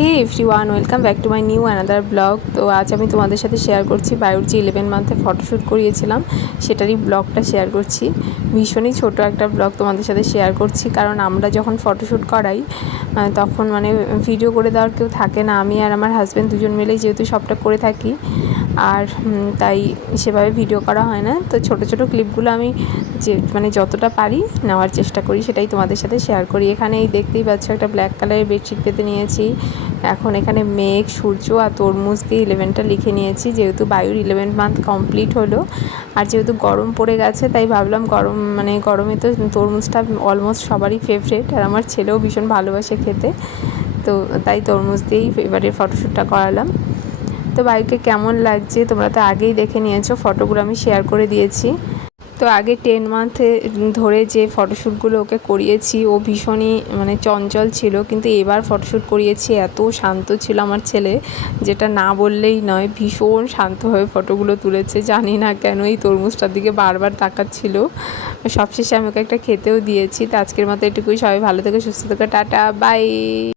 Hey everyone, welcome back to my new another blog. তো আজ আমি তোমাদের সাথে শেয়ার করছি বায়ুর যে 11 মান্থে ফটোশ্যুট করিয়েছিলাম সেটারই ব্লগটা শেয়ার করছি। ভীষণই ছোট একটা ব্লগ তোমাদের সাথে শেয়ার করছি, কারণ আমরা যখন ফটোশ্যুট করাই তখন ভিডিও করে দেওয়ার কেউ থাকে না। আমি আর আমার হাজব্যান্ড দুজন মিলেই যেহেতু সবটা করে থাকি, আর তাই সেভাবে ভিডিও করা হয় না। তো ছোট ছোট ক্লিপগুলো আমি যে যতটা পারি নেওয়ার চেষ্টা করি, সেটাই তোমাদের সাথে শেয়ার করি। এখানে এই দেখতেই পাচ্ছ একটা ব্ল্যাক কালারের বেডশিট পেতে নিয়েছি। এখন এখানে মেঘ, সূর্য আর তরমুজ দিয়ে 11টা লিখে নিয়েছি, যেহেতু বায়ুর 11 মান্থ কমপ্লিট হলো। আর যেহেতু গরম পড়ে গেছে তাই ভাবলাম গরমে তো তরমুজটা অলমোস্ট সবারই ফেভারেট, আর আমার ছেলেও ভীষণ ভালোবাসে খেতে। তো তাই তরমুজ দিয়েই এবারে ফটোশ্যুটটা করালাম। তো বায়ুকে কেমন লাগছে তোমরা তো আগেই দেখে নিয়েছো, ফটোগুলো আমি শেয়ার করে দিয়েছি। তো আগে 10 মান্থে ধরে যে ফটোশ্যুটগুলো ওকে করিয়েছি, ও ভীষণই চঞ্চল ছিল, কিন্তু এবার ফটোশ্যুট করিয়েছি এত শান্ত ছিল আমার ছেলে, যেটা না বললেই নয়। ভীষণ শান্তভাবে ফটোগুলো তুলেছে, জানি না কেন এই তরমুজটার দিকে বারবার তাকাচ্ছিল। সবশেষে আমি ওকে একটা খেতেও দিয়েছি। তো আজকের মতো এটুকুই, সবাই ভালো থেকো, সুস্থ থেকো, টাটা, বাই।